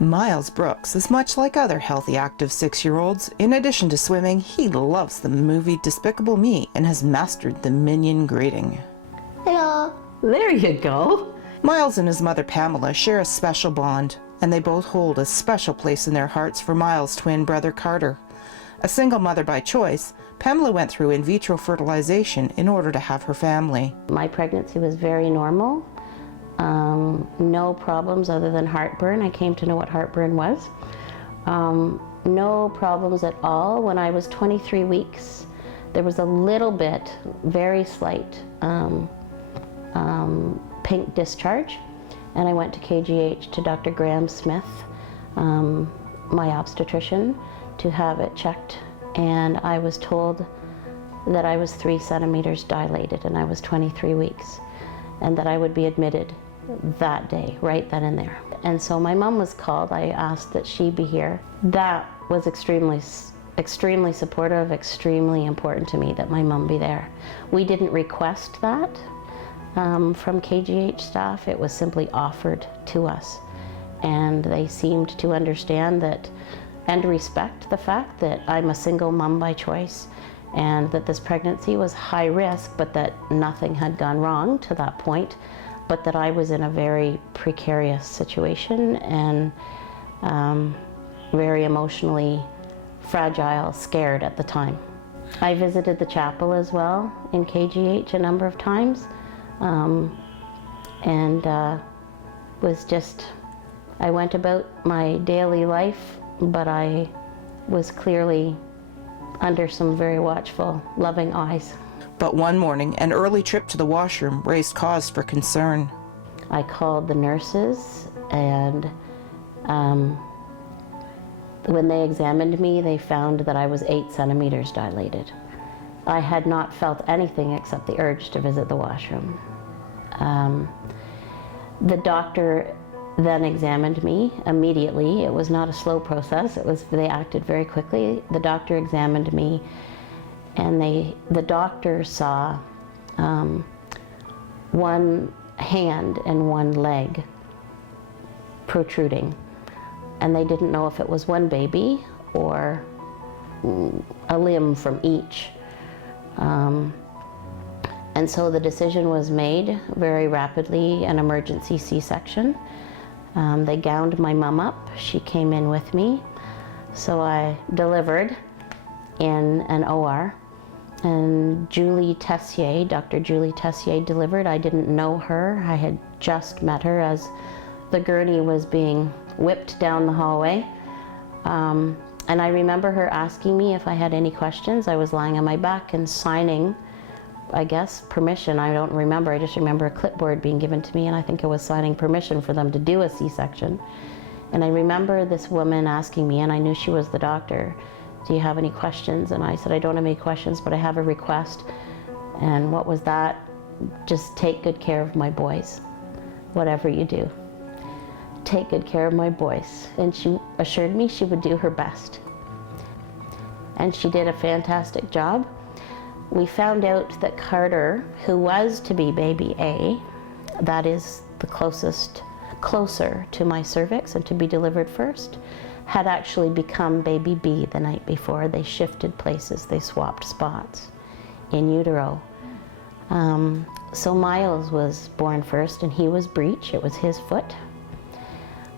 Miles Brooks is much like other healthy, active 6-year-olds. In addition to swimming, he loves the movie Despicable Me and has mastered the minion greeting. Hello. There you go. Miles and his mother Pamela share a special bond, and they both hold a special place in their hearts for Miles' twin brother Carter. A single mother by choice, Pamela went through in vitro fertilization in order to have her family. My pregnancy was very normal. No problems other than heartburn. I came to know what heartburn was. No problems at all. When I was 23 weeks, there was a little bit, very slight, pink discharge, and I went to KGH to Dr. Graham Smith, my obstetrician, to have it checked, and I was told that I was 3 centimeters dilated and I was 23 weeks, and that I would be admitted that day, right then and there. And so my mom was called. I asked that she be here. That was extremely supportive, extremely important to me that my mom be there. We didn't request that from KGH staff. It was simply offered to us, and they seemed to understand that and respect the fact that I'm a single mom by choice, and that this pregnancy was high risk, but that nothing had gone wrong to that point, but that I was in a very precarious situation and very emotionally fragile, scared at the time. I visited the chapel as well in KGH a number of times, and I went about my daily life, but I was clearly under some very watchful, loving eyes. But one morning, an early trip to the washroom raised cause for concern. I called the nurses, and when they examined me, they found that I was 8 centimeters dilated. I had not felt anything except the urge to visit the washroom. The doctor then examined me immediately. It was not a slow process. They acted very quickly. The doctor examined me, and the doctor saw one hand and one leg protruding, and they didn't know if it was one baby or a limb from each. And so the decision was made very rapidly, an emergency C-section. They gowned my mom up. She came in with me. So I delivered in an OR. And Dr. Julie Tessier delivered. I didn't know her. I had just met her as the gurney was being whipped down the hallway. And I remember her asking me if I had any questions. I was lying on my back and signing, I guess, permission. I don't remember. I just remember a clipboard being given to me, and I think I was signing permission for them to do a C-section. And I remember this woman asking me, and I knew she was the doctor, "Do you have any questions?" And I said, "I don't have any questions, but I have a request." And what was that? Just take good care of my boys, whatever you do. Take good care of my boys. And she assured me she would do her best. And she did a fantastic job. We found out that Carter, who was to be baby A, that is the closer to my cervix and to be delivered first, had actually become baby B the night before. They shifted places, they swapped spots in utero. So Miles was born first, and he was breech. It was his foot.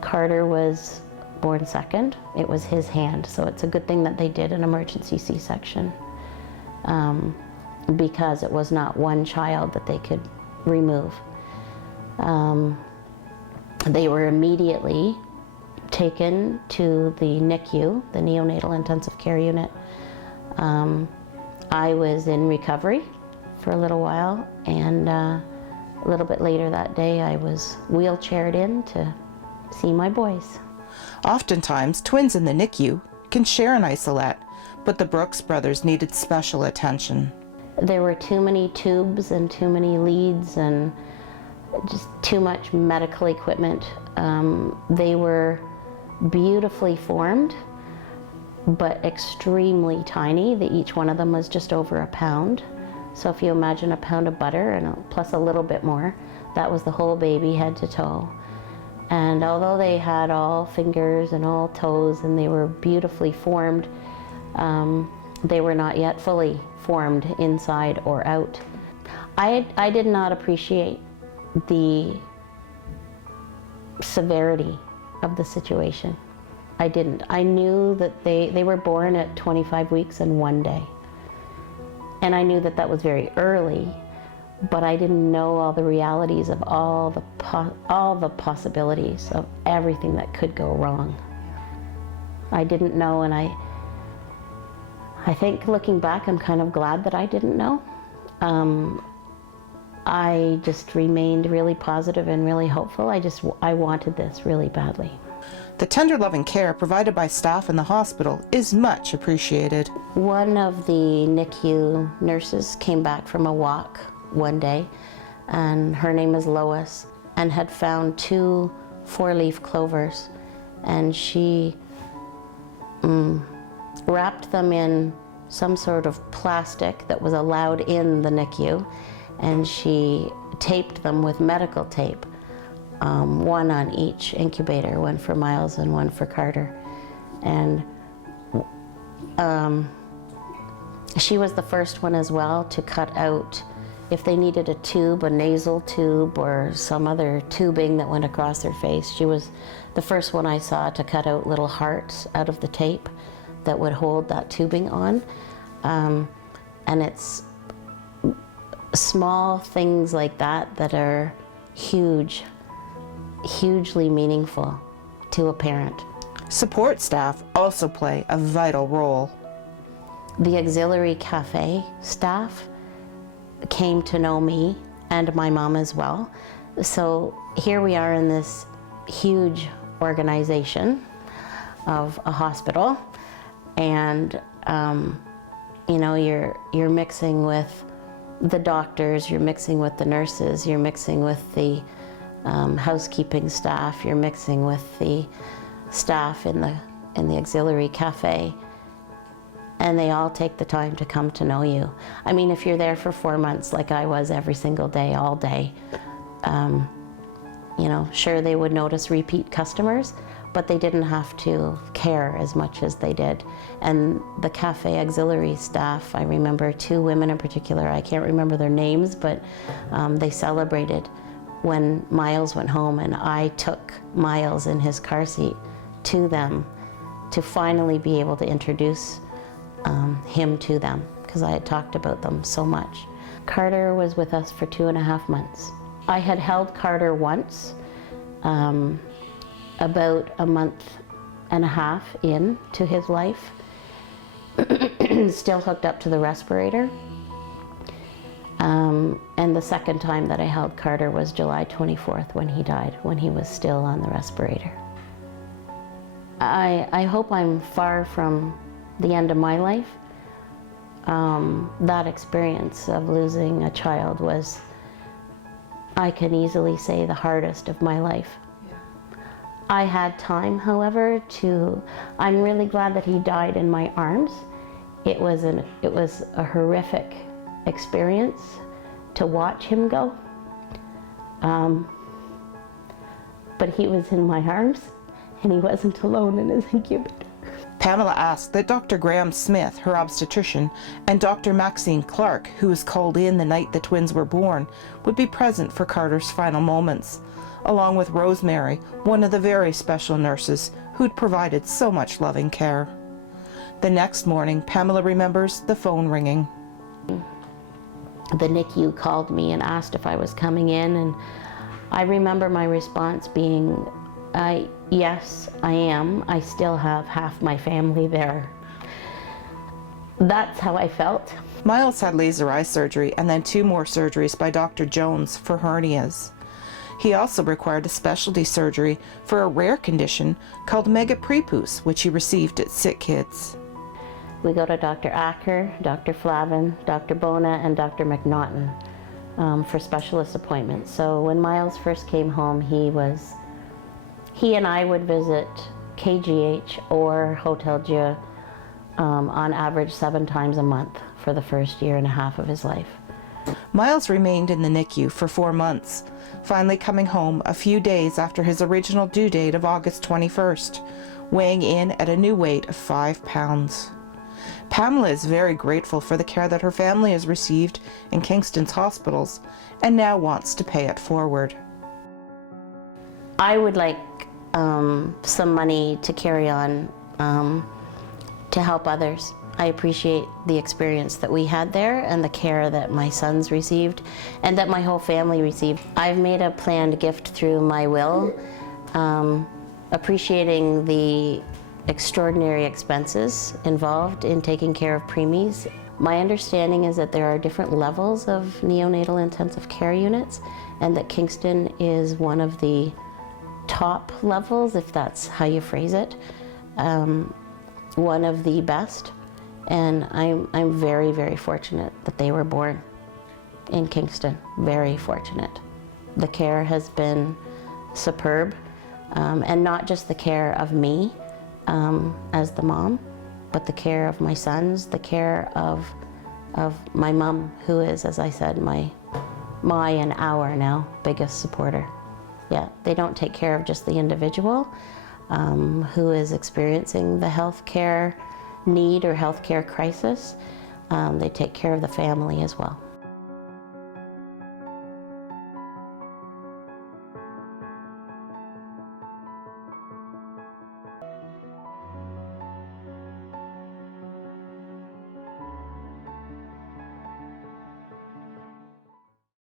Carter was born second. It was his hand. So it's a good thing that they did an emergency C-section, because it was not one child that they could remove. They were immediately taken to the NICU, the neonatal intensive care unit. I was in recovery for a little while, and a little bit later that day I was wheelchaired in to see my boys. Oftentimes, twins in the NICU can share an isolette, but the Brooks brothers needed special attention. There were too many tubes and too many leads and just too much medical equipment. They were beautifully formed, but extremely tiny. Each one of them was just over a pound. So if you imagine a pound of butter and plus a little bit more, that was the whole baby head to toe. And although they had all fingers and all toes and they were beautifully formed, they were not yet fully formed inside or out. I did not appreciate the severity of the situation. I didn't. I knew that they were born at 25 weeks and 1 day. And I knew that that was very early, but I didn't know all the realities of all the possibilities of everything that could go wrong. I didn't know, and I think looking back, I'm kind of glad that I didn't know. I just remained really positive and really hopeful. I wanted this really badly. The tender loving care provided by staff in the hospital is much appreciated. One of the NICU nurses came back from a walk one day, and her name is Lois, and had found 2 4-leaf clovers, and she wrapped them in some sort of plastic that was allowed in the NICU, and she taped them with medical tape, one on each incubator, one for Miles and one for Carter. And she was the first one as well to cut out, if they needed a tube, a nasal tube or some other tubing that went across their face. She was the first one I saw to cut out little hearts out of the tape that would hold that tubing on. And it's small things like that that are hugely meaningful to a parent. Support staff also play a vital role. The auxiliary cafe staff came to know me and my mom as well. So here we are in this huge organization of a hospital, and you know, you're mixing with the doctors, you're mixing with the nurses, you're mixing with the housekeeping staff, you're mixing with the staff in the auxiliary cafe, and they all take the time to come to know you. I mean, if you're there for 4 months like I was every single day, all day, you know, sure, they would notice repeat customers, but they didn't have to care as much as they did. And the cafe auxiliary staff, I remember 2 women in particular, I can't remember their names, but they celebrated when Miles went home, and I took Miles in his car seat to them to finally be able to introduce him to them, because I had talked about them so much. Carter was with us for 2.5 months. I had held Carter once, about a month and a half into his life, still hooked up to the respirator. And the second time that I held Carter was July 24th when he died, when he was still on the respirator. I hope I'm far from the end of my life. That experience of losing a child was, I can easily say, the hardest of my life. I had time, however, I'm really glad that he died in my arms. It was a horrific experience to watch him go. But he was in my arms, and he wasn't alone in his incubator. Pamela asked that Dr. Graham Smith, her obstetrician, and Dr. Maxine Clark, who was called in the night the twins were born, would be present for Carter's final moments, along with Rosemary, one of the very special nurses who'd provided so much loving care. The next morning, Pamela remembers the phone ringing. The NICU called me and asked if I was coming in, and I remember my response being, yes, I am. I still have half my family there. That's how I felt. Miles had laser eye surgery and then 2 more surgeries by Dr. Jones for hernias. He also required a specialty surgery for a rare condition called megaprepus, which he received at Sick Kids. We go to Dr. Acker, Dr. Flavin, Dr. Bona, and Dr. McNaughton for specialist appointments. So when Miles first came home, he and I would visit KGH or Hotel Dieu on average 7 times a month for the first 1.5 years of his life. Miles remained in the NICU for 4 months, finally coming home a few days after his original due date of August 21st, weighing in at a new weight of 5 pounds. Pamela is very grateful for the care that her family has received in Kingston's hospitals and now wants to pay it forward. I would like some money to carry on to help others. I appreciate the experience that we had there and the care that my sons received and that my whole family received. I've made a planned gift through my will, appreciating the extraordinary expenses involved in taking care of preemies. My understanding is that there are different levels of neonatal intensive care units and that Kingston is one of the top levels, if that's how you phrase it, one of the best. And I'm very, very fortunate that they were born in Kingston, very fortunate. The care has been superb, and not just the care of me as the mom, but the care of my sons, the care of my mom, who is, as I said, my and our now biggest supporter. Yeah, they don't take care of just the individual who is experiencing the healthcare need or healthcare crisis. They take care of the family as well.